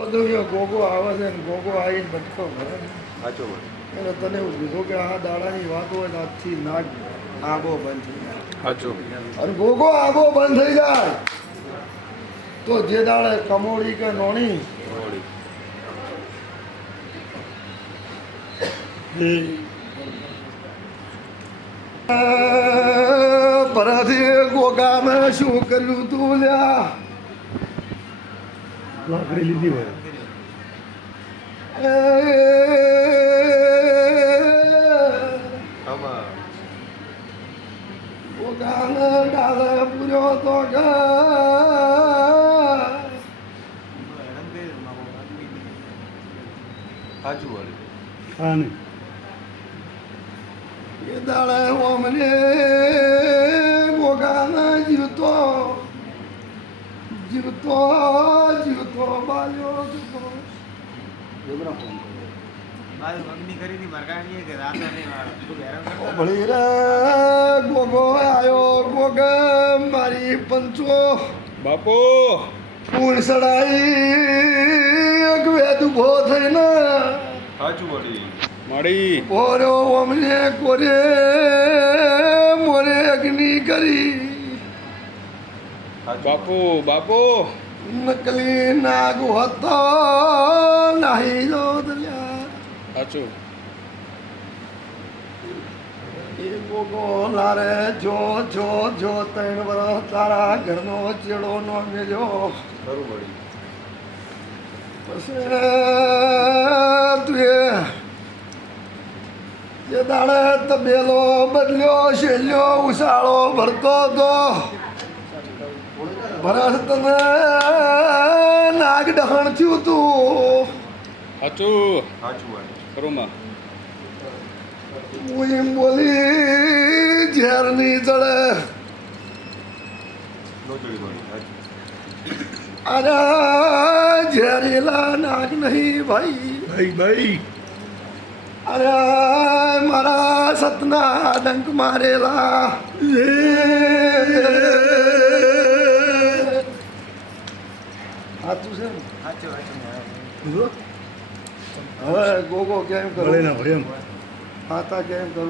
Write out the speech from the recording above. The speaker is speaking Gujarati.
બધું ગોગો આવે છે ને ગોગો આવીને બટકો ભરે સાચો એટલે તને એવું કીધું કે આ દાડાની વાત હોય આજથી નાગ આબો બંધ થઈ જાય. સાચો. અને ગોગો આબો બંધ થઈ જાય. તો જે દાડે કમોડી કે નોણી પરાથી ગોગામાં શું કર્યું તું લ્યા? લાકડી લીધી હોય. આમાં. ગોગાને ડાલે પૂર્યો તો કે સાચું બોલ હા નહીં એ દાડે ઓમને ગોગાને જીવતો જીવતો જીવતો બાલ્યો જીવતો મારી મગની કરી હતી મરગાણીએ કે રાતે નહીં મારો ખૂબ હેરાન કરતો. ભળી રે ગોગો આયો ગોગ મારી પંચો. બાપુ! પૂણ સડાઈ વેદ ઊભો થઈને. સાચું બોલી. મળી ઓરો અમને કોરે મોરે અગ્નિ કરી. બાપુ બાપુ! નકલી નાગ હતો નાહી જો સાચું. એ ગોગો લારે જો જો જો ત્રણ વર્ષ તારા ઘરનો ચેડો નો મેલ્યો. ખરું બોલી પછી તું એ જે દાડે તબેલો બદલ્યો શેલ્યો ઉસાળો ભરતો તો ભરત તને નાગ ડહણ થયું તું. સાચું સાચું બોલ ખરુંમાં. હું એમ બોલી ઝેરની ચડે અરે ઝેરીલા નાગ નહીં ભાઈ. ભાઈ ભાઈ. અરે મારા સતના ડંક મારેલા. સાચું છે ને? સાચું, સાચું. હવે. ગોગો કેમ કરું? એમ. માતા કેમ કરું?